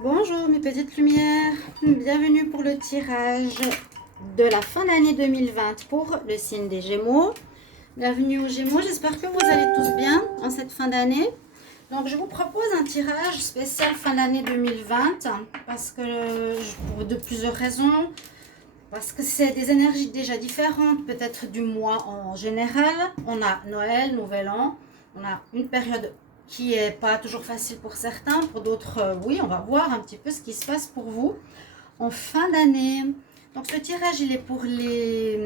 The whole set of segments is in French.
Bonjour mes petites lumières, bienvenue pour le tirage de la fin d'année 2020 pour le signe des Gémeaux. Bienvenue aux Gémeaux, j'espère que vous allez tous bien en cette fin d'année. Donc je vous propose un tirage spécial fin d'année 2020 parce que pour plusieurs raisons. Parce que c'est des énergies déjà différentes, peut-être du mois en général. On a Noël, Nouvel An, on a une période qui n'est pas toujours facile pour certains, pour d'autres, oui, on va voir un petit peu ce qui se passe pour vous en fin d'année. Donc ce tirage, il est pour les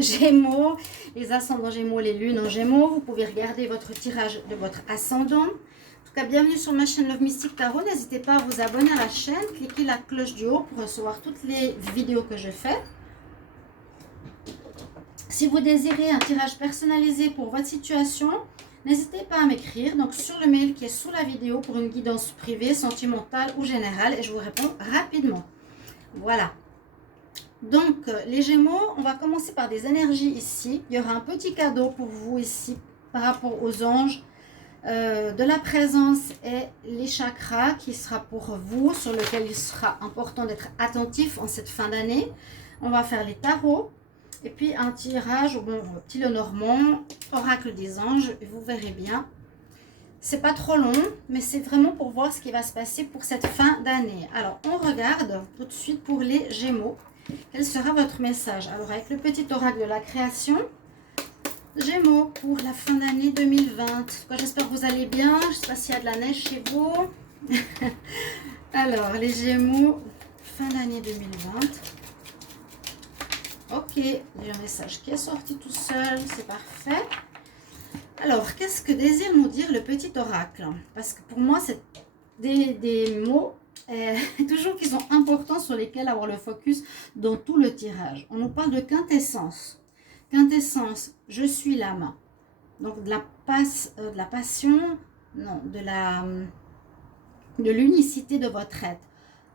Gémeaux, les ascendants Gémeaux, les lunes en Gémeaux. Vous pouvez regarder votre tirage de votre ascendant. En tout cas, bienvenue sur ma chaîne Love Mystic Tarot. N'hésitez pas à vous abonner à la chaîne, cliquez la cloche du haut pour recevoir toutes les vidéos que je fais. Si vous désirez un tirage personnalisé pour votre situation, n'hésitez pas à m'écrire donc sur le mail qui est sous la vidéo pour une guidance privée, sentimentale ou générale et je vous réponds rapidement. Voilà. Donc les Gémeaux, on va commencer par des énergies ici. Il y aura un petit cadeau pour vous ici par rapport aux anges. De la présence et les chakras qui sera pour vous, sur lequel il sera important d'être attentif en cette fin d'année. On va faire les tarots et puis un tirage au petit Lenormand, oracle des anges, et vous verrez bien. C'est pas trop long, mais c'est vraiment pour voir ce qui va se passer pour cette fin d'année. Alors, on regarde tout de suite pour les Gémeaux. Quel sera votre message? Alors, avec le petit oracle de la création, Gémeaux pour la fin d'année 2020. J'espère que vous allez bien. Je ne sais pas s'il y a de la neige chez vous. Alors, les Gémeaux, fin d'année 2020. Ok, il y a un message qui est sorti tout seul. C'est parfait. Alors, qu'est-ce que désire nous dire le petit oracle? Parce que pour moi, c'est des mots toujours qui sont importants sur lesquels avoir le focus dans tout le tirage. On nous parle de quintessence. Quintessence, je suis l'âme. Donc de la passion, non, de l'unicité de votre être.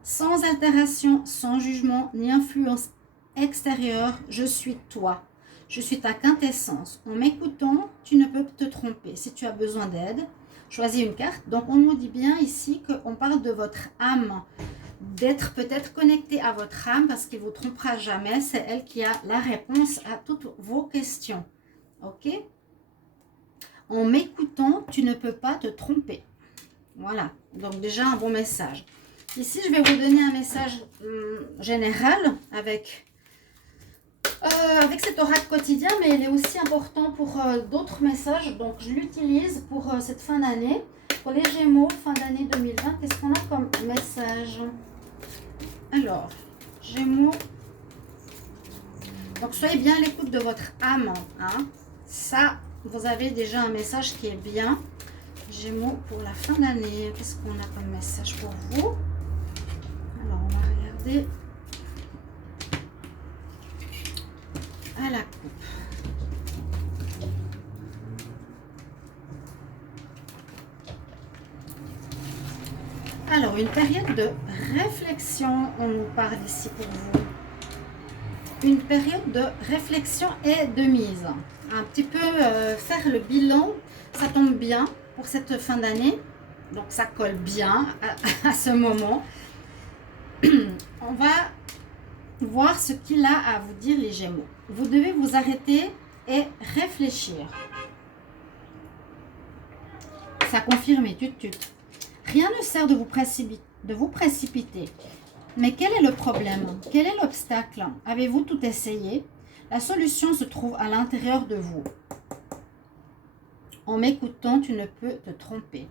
Sans altération, sans jugement, ni influence extérieure, je suis toi. Je suis ta quintessence. En m'écoutant, tu ne peux te tromper. Si tu as besoin d'aide, choisis une carte. Donc on nous dit bien ici qu'on parle de votre âme, d'être peut-être connecté à votre âme parce qu'il ne vous trompera jamais. C'est elle qui a la réponse à toutes vos questions. Ok? En m'écoutant, tu ne peux pas te tromper. Voilà. Donc déjà un bon message. Ici, je vais vous donner un message général avec cet oracle quotidien, mais il est aussi important pour d'autres messages. Donc je l'utilise pour cette fin d'année. Pour les Gémeaux, fin d'année 2020, qu'est-ce qu'on a comme message? Alors, Gémeaux. Donc, soyez bien à l'écoute de votre âme. Hein. Ça, vous avez déjà un message qui est bien. Gémeaux, pour la fin d'année, qu'est-ce qu'on a comme message pour vous? Alors, on va regarder à la coupe. Alors, une période de réflexion, on nous parle ici pour vous. Une période de réflexion et de mise. Un petit peu faire le bilan, ça tombe bien pour cette fin d'année. Donc, ça colle bien à ce moment. On va voir ce qu'il a à vous dire les Gémeaux. Vous devez vous arrêter et réfléchir. Ça confirme, tut. Rien ne sert de vous précipiter. Mais quel est le problème? Quel est l'obstacle? Avez-vous tout essayé? La solution se trouve à l'intérieur de vous. En m'écoutant, tu ne peux te tromper.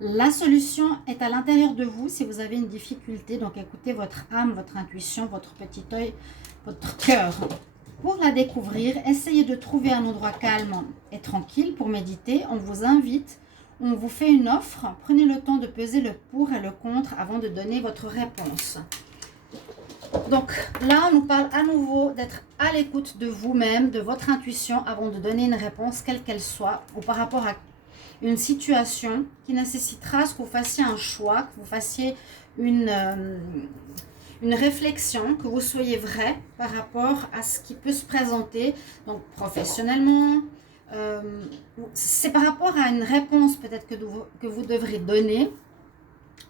La solution est à l'intérieur de vous si vous avez une difficulté. Donc écoutez votre âme, votre intuition, votre petit œil, votre cœur. Pour la découvrir, essayez de trouver un endroit calme et tranquille pour méditer. On vous invite. On vous fait une offre, prenez le temps de peser le pour et le contre avant de donner votre réponse. Donc là, on nous parle à nouveau d'être à l'écoute de vous-même, de votre intuition avant de donner une réponse, quelle qu'elle soit, ou par rapport à une situation qui nécessitera ce que vous fassiez un choix, que vous fassiez une réflexion, que vous soyez vrai par rapport à ce qui peut se présenter, donc professionnellement. C'est par rapport à une réponse peut-être que vous devrez donner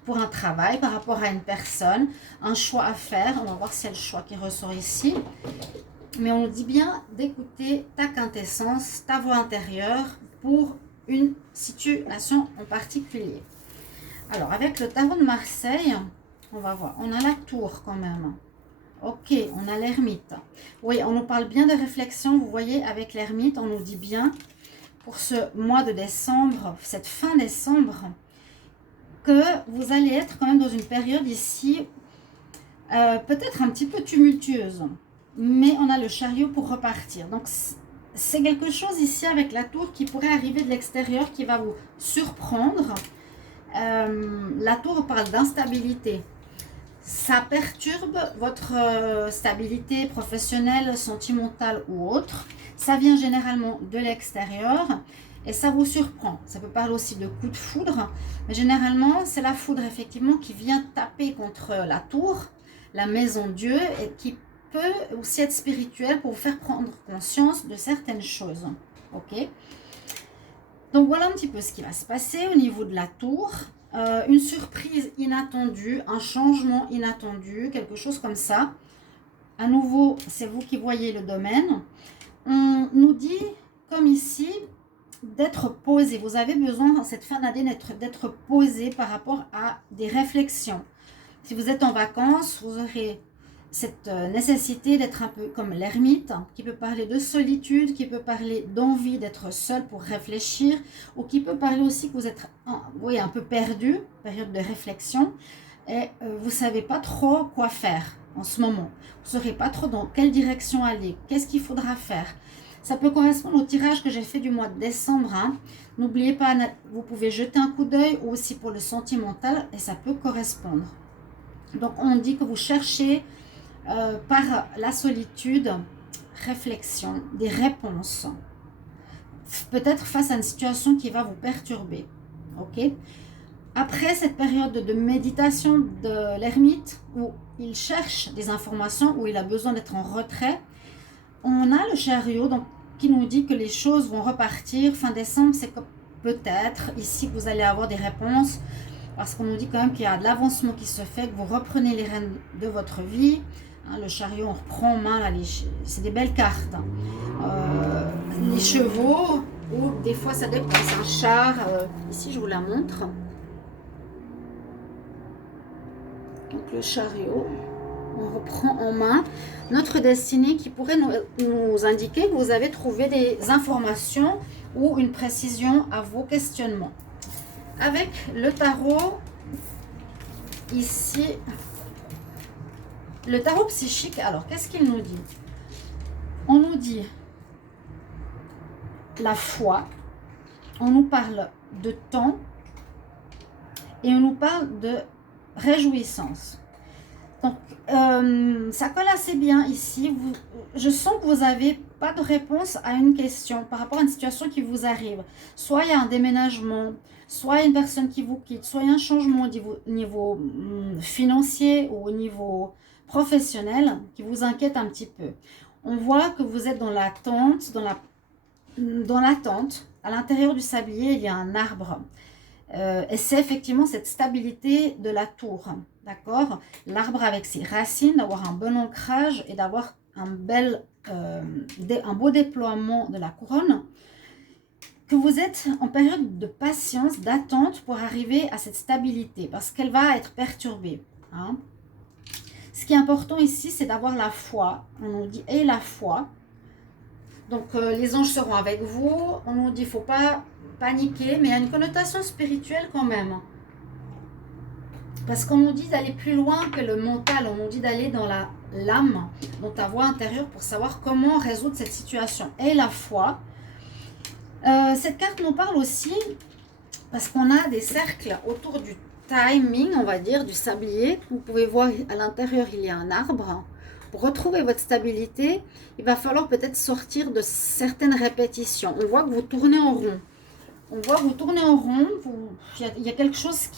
pour un travail, par rapport à une personne, un choix à faire. On va voir si c'est le choix qui ressort ici. Mais on nous dit bien d'écouter ta quintessence, ta voix intérieure pour une situation en particulier. Alors, avec le tarot de Marseille, on va voir. On a la tour quand même. Ok, on a l'ermite. Oui, on nous parle bien de réflexion. Vous voyez, avec l'ermite, on nous dit bien, pour ce mois de décembre, cette fin décembre, que vous allez être quand même dans une période ici, peut-être un petit peu tumultueuse. Mais on a le chariot pour repartir. Donc, c'est quelque chose ici avec la tour qui pourrait arriver de l'extérieur, qui va vous surprendre. La tour parle d'instabilité. Ça perturbe votre stabilité professionnelle, sentimentale ou autre. Ça vient généralement de l'extérieur et ça vous surprend. Ça peut parler aussi de coups de foudre, mais généralement, c'est la foudre effectivement qui vient taper contre la tour, la maison Dieu, et qui peut aussi être spirituelle pour vous faire prendre conscience de certaines choses. Ok ? Donc voilà un petit peu ce qui va se passer au niveau de la tour. Une surprise inattendue, un changement inattendu, quelque chose comme ça. À nouveau, c'est vous qui voyez le domaine. On nous dit, comme ici, d'être posé. Vous avez besoin, dans cette fin d'année, d'être posé par rapport à des réflexions. Si vous êtes en vacances, vous aurez cette nécessité d'être un peu comme l'ermite, qui peut parler de solitude, qui peut parler d'envie d'être seul pour réfléchir, ou qui peut parler aussi que vous êtes un peu perdu, période de réflexion, et vous ne savez pas trop quoi faire en ce moment. Vous ne saurez pas trop dans quelle direction aller, qu'est-ce qu'il faudra faire. Ça peut correspondre au tirage que j'ai fait du mois de décembre. Hein. N'oubliez pas, vous pouvez jeter un coup d'œil, ou aussi pour le sentimental, et ça peut correspondre. Donc on dit que vous cherchez par la solitude, réflexion, des réponses. Peut-être face à une situation qui va vous perturber. Ok ? Après cette période de méditation de l'ermite, où il cherche des informations, où il a besoin d'être en retrait, on a le chariot donc, qui nous dit que les choses vont repartir. Fin décembre, c'est que peut-être ici que vous allez avoir des réponses, parce qu'on nous dit quand même qu'il y a de l'avancement qui se fait, que vous reprenez les rênes de votre vie. Hein, le chariot, on reprend en main, c'est des belles cartes. Hein. Les chevaux, ou des fois ça dépasse un char. Ici, je vous la montre. Donc le chariot, on reprend en main notre destinée qui pourrait nous indiquer que vous avez trouvé des informations ou une précision à vos questionnements. Avec le tarot, ici, le tarot psychique, alors qu'est-ce qu'il nous dit? On nous dit la foi, on nous parle de temps et on nous parle de réjouissance. Donc, ça colle assez bien ici. Je sens que vous n'avez pas de réponse à une question par rapport à une situation qui vous arrive. Soit il y a un déménagement, soit il y a une personne qui vous quitte, soit il y a un changement au niveau financier ou au niveau professionnel qui vous inquiète un petit peu. On voit que vous êtes dans l'attente, dans l'attente. À l'intérieur du sablier, il y a un arbre. Et c'est effectivement cette stabilité de la tour. D'accord? L'arbre avec ses racines, d'avoir un bon ancrage et d'avoir un beau déploiement de la couronne. Que vous êtes en période de patience, d'attente pour arriver à cette stabilité. Parce qu'elle va être perturbée. Hein? Ce qui est important ici, c'est d'avoir la foi. On nous dit « et la foi ». Donc, les anges seront avec vous. On nous dit « il ne faut pas paniquer », mais il y a une connotation spirituelle quand même. Parce qu'on nous dit d'aller plus loin que le mental. On nous dit d'aller dans l'âme, dans ta voix intérieure pour savoir comment résoudre cette situation. Et la foi. Cette carte nous parle aussi, parce qu'on a des cercles autour du timing, on va dire, du sablier. Vous pouvez voir à l'intérieur, il y a un arbre. Pour retrouver votre stabilité, il va falloir peut-être sortir de certaines répétitions. On voit que vous tournez en rond. On voit que vous tournez en rond. Il y a quelque chose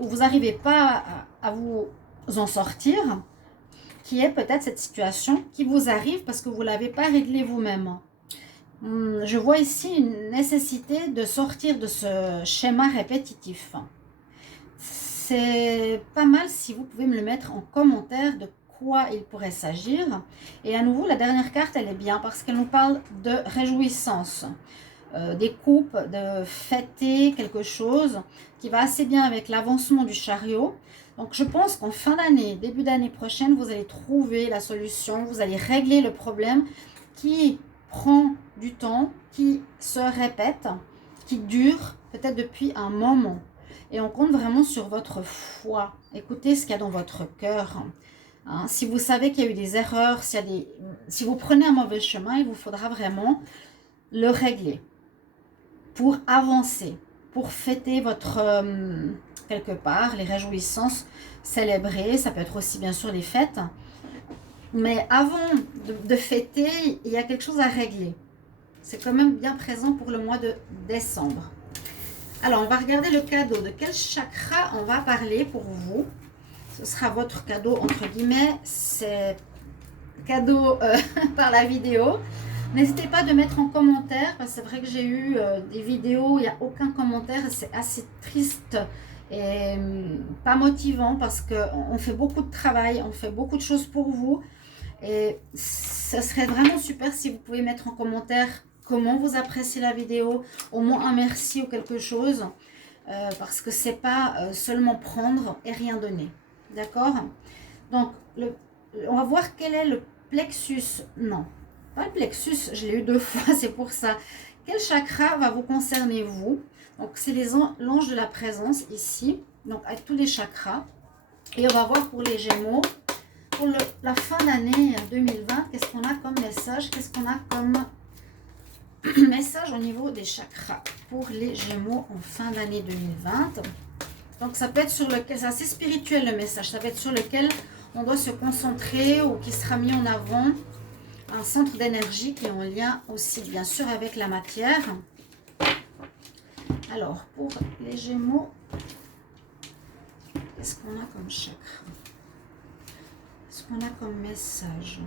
où vous n'arrivez pas à vous en sortir, qui est peut-être cette situation qui vous arrive parce que vous ne l'avez pas réglée vous-même. Je vois ici une nécessité de sortir de ce schéma répétitif. c'est pas mal si vous pouvez me le mettre en commentaire de quoi il pourrait s'agir. Et à nouveau, la dernière carte, elle est bien parce qu'elle nous parle de réjouissance, des coupes, de fêter quelque chose qui va assez bien avec l'avancement du chariot. Donc, je pense qu'en fin d'année, début d'année prochaine, vous allez trouver la solution, vous allez régler le problème qui prend du temps, qui se répète, qui dure peut-être depuis un moment. Et on compte vraiment sur votre foi. Écoutez ce qu'il y a dans votre cœur. Hein, si vous savez qu'il y a eu des erreurs, si vous prenez un mauvais chemin, il vous faudra vraiment le régler pour avancer, pour fêter votre, quelque part, les réjouissances, célébrer. Ça peut être aussi bien sûr les fêtes. Mais avant de fêter, il y a quelque chose à régler. C'est quand même bien présent pour le mois de décembre. Alors, on va regarder le cadeau. De quel chakra on va parler pour vous? Ce sera votre cadeau, entre guillemets. C'est cadeau par la vidéo. N'hésitez pas de mettre en commentaire, parce que c'est vrai que j'ai eu des vidéos où il n'y a aucun commentaire. C'est assez triste et pas motivant, parce qu'on fait beaucoup de travail, on fait beaucoup de choses pour vous. Et ce serait vraiment super si vous pouvez mettre en commentaire comment vous appréciez la vidéo, au moins un merci ou quelque chose, parce que c'est pas seulement prendre et rien donner. D'accord? Donc, on va voir quel est le plexus. Non, pas le plexus, je l'ai eu 2 fois, c'est pour ça. Quel chakra va vous concerner vous? Donc, c'est l'ange de la présence ici, donc avec tous les chakras. Et on va voir pour les Gémeaux. Pour la fin d'année 2020, qu'est-ce qu'on a comme message? Qu'est-ce qu'on a comme message au niveau des chakras pour les Gémeaux en fin d'année 2020? Donc, ça peut être sur lequel, c'est assez spirituel le message, ça peut être sur lequel on doit se concentrer ou qui sera mis en avant. Un centre d'énergie qui est en lien aussi, bien sûr, avec la matière. Alors, pour les Gémeaux, qu'est-ce qu'on a comme chakra? Qu'est-ce qu'on a comme message?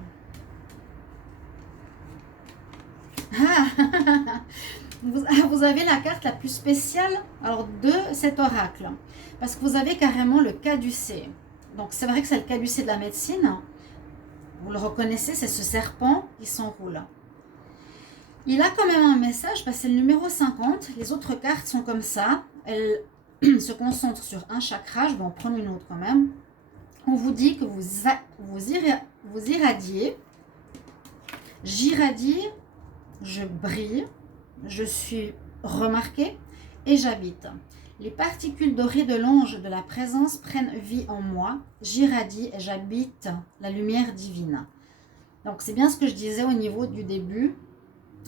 Vous avez la carte la plus spéciale alors, de cet oracle. Parce que vous avez carrément le caducée. Donc, c'est vrai que c'est le caducée de la médecine. Vous le reconnaissez, c'est ce serpent qui s'enroule. Il a quand même un message, parce que c'est le numéro 50. Les autres cartes sont comme ça. Elles se concentrent sur un chakra. Je vais en prendre une autre quand même. On vous dit que vous irradiez. J'irradie, je brille, je suis remarqué et j'habite. Les particules dorées de l'ange de la présence prennent vie en moi. J'irradie et j'habite la lumière divine. Donc, c'est bien ce que je disais au niveau du début.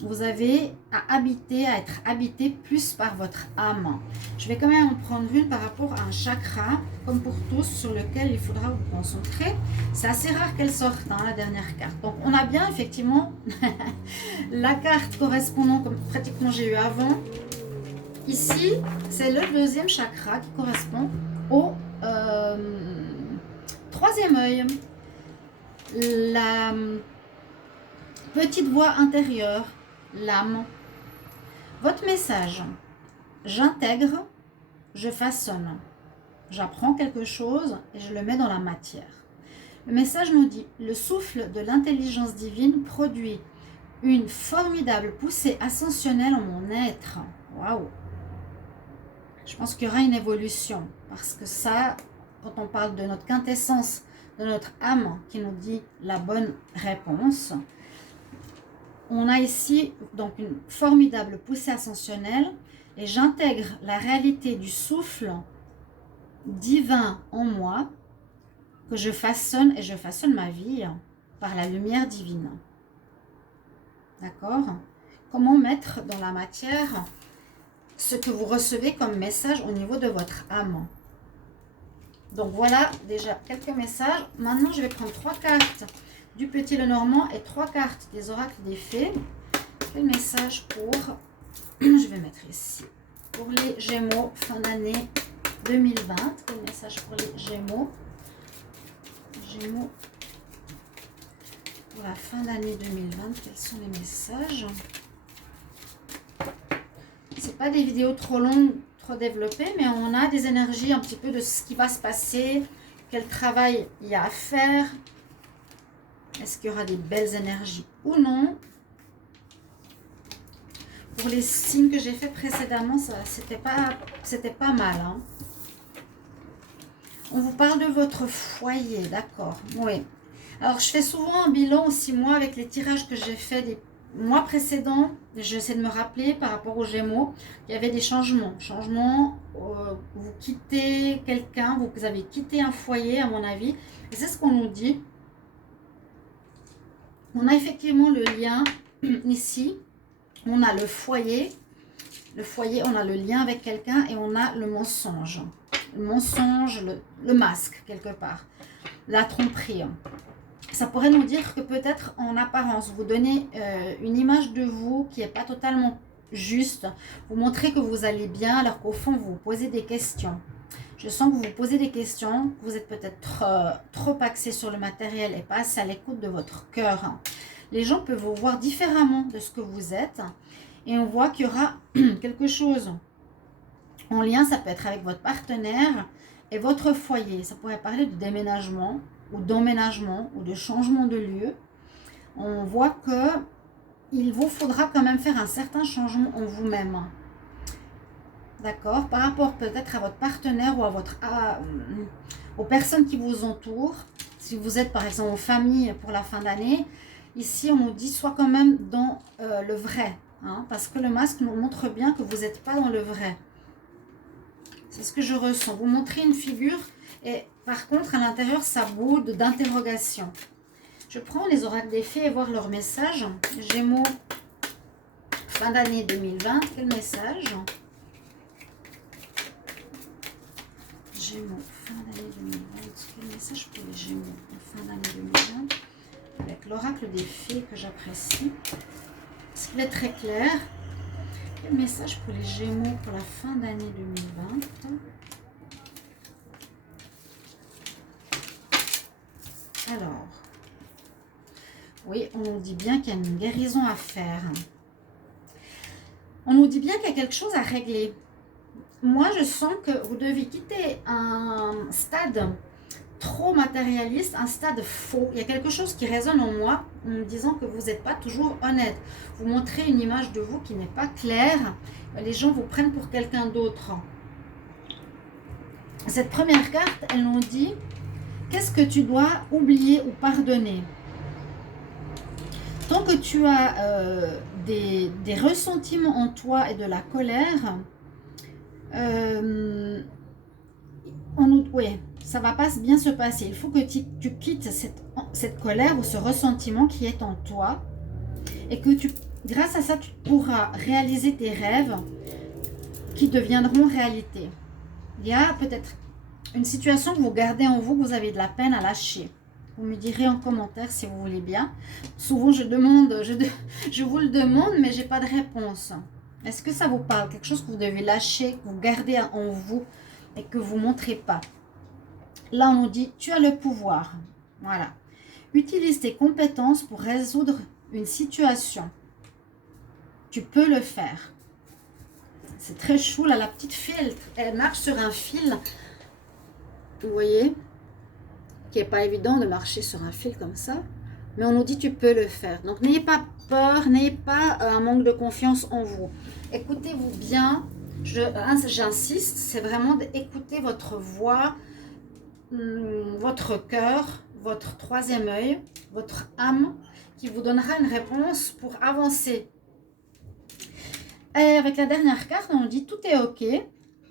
Vous avez à habiter, à être habité plus par votre âme. Je vais quand même en prendre une par rapport à un chakra, comme pour tous, sur lequel il faudra vous concentrer. C'est assez rare qu'elle sorte, hein, la dernière carte. Donc, on a bien, effectivement, la carte correspondant, comme pratiquement j'ai eu avant. Ici, c'est le deuxième chakra qui correspond au 3e œil. La petite voix intérieure, l'âme. Votre message: j'intègre, je façonne, j'apprends quelque chose et je le mets dans la matière. Le message nous dit: le souffle de l'intelligence divine produit une formidable poussée ascensionnelle en mon être. Waouh! Je pense qu'il y aura une évolution, parce que ça, quand on parle de notre quintessence, de notre âme qui nous dit la bonne réponse, on a ici donc une formidable poussée ascensionnelle, et j'intègre la réalité du souffle divin en moi, que je façonne, et je façonne ma vie par la lumière divine. D'accord? Comment mettre dans la matière ce que vous recevez comme message au niveau de votre âme? Donc voilà déjà quelques messages. Maintenant, je vais prendre 3 cartes du Petit Lenormand et 3 cartes des oracles des fées. Quel message pour... Je vais mettre ici. Pour les Gémeaux, fin d'année 2020. Quel message pour les Gémeaux? Gémeaux, pour la fin d'année 2020, quels sont les messages? C'est pas des vidéos trop longues, trop développé, mais on a des énergies un petit peu de ce qui va se passer, quel travail il y a à faire. Est-ce qu'il y aura des belles énergies ou non? Pour les signes que j'ai fait précédemment, c'était pas mal. Hein. On vous parle de votre foyer, d'accord? Oui. Alors, je fais souvent un bilan aussi, moi, avec les tirages que j'ai fait des mois précédents. J'essaie de me rappeler par rapport aux Gémeaux, il y avait des changements. Vous quittez quelqu'un, vous avez quitté un foyer, à mon avis. Et c'est ce qu'on nous dit. On a effectivement le lien ici. On a le foyer. Le foyer, on a le lien avec quelqu'un et on a le mensonge. Le mensonge, le masque, quelque part. La tromperie. Ça pourrait nous dire que peut-être en apparence, vous donnez une image de vous qui n'est pas totalement juste. Vous montrez que vous allez bien alors qu'au fond, vous vous posez des questions. Je sens que vous vous posez des questions, que vous êtes peut-être trop axé sur le matériel et pas assez à l'écoute de votre cœur. Les gens peuvent vous voir différemment de ce que vous êtes. Et on voit qu'il y aura quelque chose en lien, ça peut être avec votre partenaire et votre foyer. Ça pourrait parler de déménagement ou d'emménagement ou de changement de lieu. On voit qu'il vous faudra quand même faire un certain changement en vous-même. D'accord? Par rapport peut-être à votre partenaire ou aux personnes qui vous entourent. Si vous êtes par exemple en famille pour la fin d'année, ici on nous dit soit quand même dans le vrai. Hein, parce que le masque nous montre bien que vous n'êtes pas dans le vrai. C'est ce que je ressens. Vous montrez une figure et par contre à l'intérieur ça boude d'interrogation. Je prends les oracles des fées et voir leur message. Gémeaux, fin d'année 2020. Quel message? Gémeaux, fin d'année 2020. Quel message pour les Gémeaux en fin d'année 2020? Avec l'oracle des fées que j'apprécie. Est-ce qu'il est très clair? Quel message pour les Gémeaux pour la fin d'année 2020? Alors, oui, on nous dit bien qu'il y a une guérison à faire. On nous dit bien qu'il y a quelque chose à régler. Moi, je sens que vous devez quitter un stade trop matérialiste, un stade faux. Il y a quelque chose qui résonne en moi en me disant que vous n'êtes pas toujours honnête. Vous montrez une image de vous qui n'est pas claire. Les gens vous prennent pour quelqu'un d'autre. Cette première carte, elle nous dit qu'est-ce que tu dois oublier ou pardonner. Tant que tu as des ressentiments en toi et de la colère, oui, ça va pas bien se passer. Il faut que tu quittes cette colère ou ce ressentiment qui est en toi et que grâce à ça, tu pourras réaliser tes rêves qui deviendront réalité. Il y a peut-être une situation que vous gardez en vous, que vous avez de la peine à lâcher. Vous me direz en commentaire si vous voulez bien. Souvent, je vous le demande, mais j'ai pas de réponse. Est-ce que ça vous parle? Quelque chose que vous devez lâcher, que vous gardez en vous et que vous ne montrez pas. Là, on nous dit, tu as le pouvoir. Voilà. Utilise tes compétences pour résoudre une situation. Tu peux le faire. C'est très chou. Là, la petite fille, elle marche sur un fil. Vous voyez? Qui n'est pas évident de marcher sur un fil comme ça. Mais on nous dit, tu peux le faire. Donc, n'ayez pas peur, n'ayez pas un manque de confiance en vous. Écoutez-vous bien. J'insiste, c'est vraiment d'écouter votre voix, votre cœur, votre troisième œil, votre âme, qui vous donnera une réponse pour avancer. Et avec la dernière carte, on nous dit tout est ok.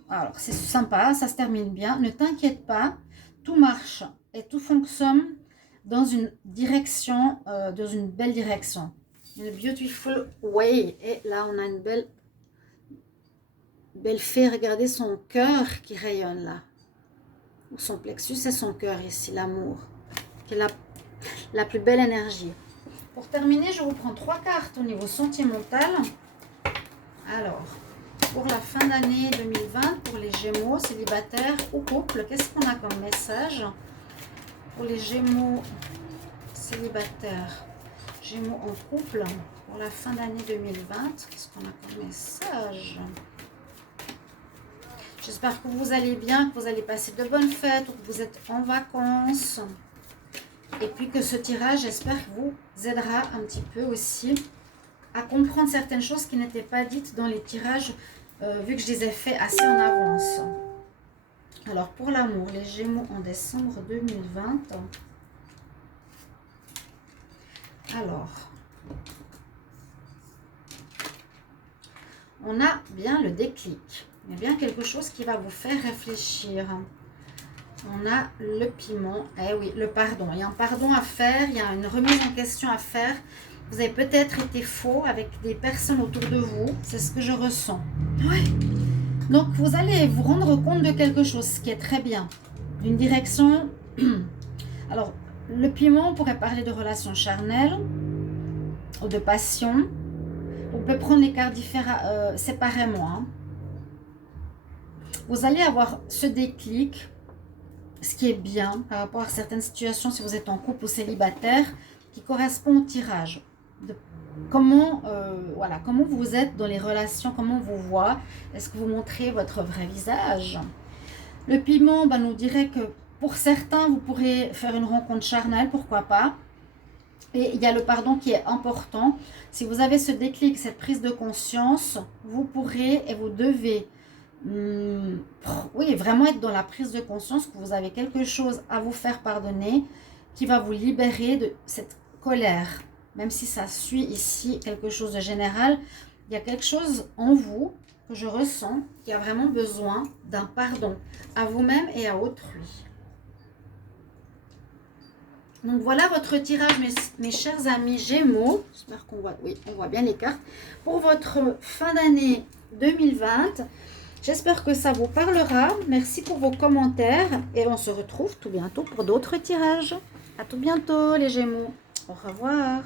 Alors, c'est sympa, ça se termine bien. Ne t'inquiète pas, tout marche et tout fonctionne dans une direction, dans une belle direction. Une beautiful way. Et là, on a une belle fée. Regardez son cœur qui rayonne là. Son plexus et son cœur ici, l'amour. Qui est la plus belle énergie. Pour terminer, je vous prends 3 cartes au niveau sentimental. Alors, pour la fin d'année 2020, pour les Gémeaux, célibataires ou couple, qu'est-ce qu'on a comme message? Pour les Gémeaux célibataires, Gémeaux en couple, pour la fin d'année 2020, qu'est-ce qu'on a comme message? J'espère que vous allez bien, que vous allez passer de bonnes fêtes ou que vous êtes en vacances. Et puis que ce tirage, j'espère, vous aidera un petit peu aussi à comprendre certaines choses qui n'étaient pas dites dans les tirages, vu que je les ai faits assez en avance. Alors, pour l'amour, les Gémeaux en décembre 2020. Alors, on a bien le déclic. Il y a bien quelque chose qui va vous faire réfléchir. On a le piment. Eh oui, le pardon. Il y a un pardon à faire. Il y a une remise en question à faire. Vous avez peut-être été faux avec des personnes autour de vous. C'est ce que je ressens. Oui. Donc, vous allez vous rendre compte de quelque chose, ce qui est très bien. D'une direction. Alors, le piment, on pourrait parler de relations charnelles ou de passion. On peut prendre les cartes séparément. Hein. Vous allez avoir ce déclic, ce qui est bien par rapport à certaines situations, si vous êtes en couple ou célibataire, qui correspond au tirage. De comment, voilà, comment vous êtes dans les relations, comment on vous voit. Est-ce que vous montrez votre vrai visage? Le piment nous dirait que pour certains, vous pourrez faire une rencontre charnelle, pourquoi pas. Et il y a le pardon qui est important. Si vous avez ce déclic, cette prise de conscience, vous pourrez et vous devez oui, vraiment être dans la prise de conscience que vous avez quelque chose à vous faire pardonner qui va vous libérer de cette colère. Même si ça suit ici quelque chose de général, il y a quelque chose en vous que je ressens qui a vraiment besoin d'un pardon à vous-même et à autrui. Donc voilà votre tirage, mes chers amis Gémeaux. J'espère qu'on voit, oui, on voit bien les cartes. Pour votre fin d'année 2020, j'espère que ça vous parlera. Merci pour vos commentaires et on se retrouve tout bientôt pour d'autres tirages. À tout bientôt les Gémeaux. Au revoir.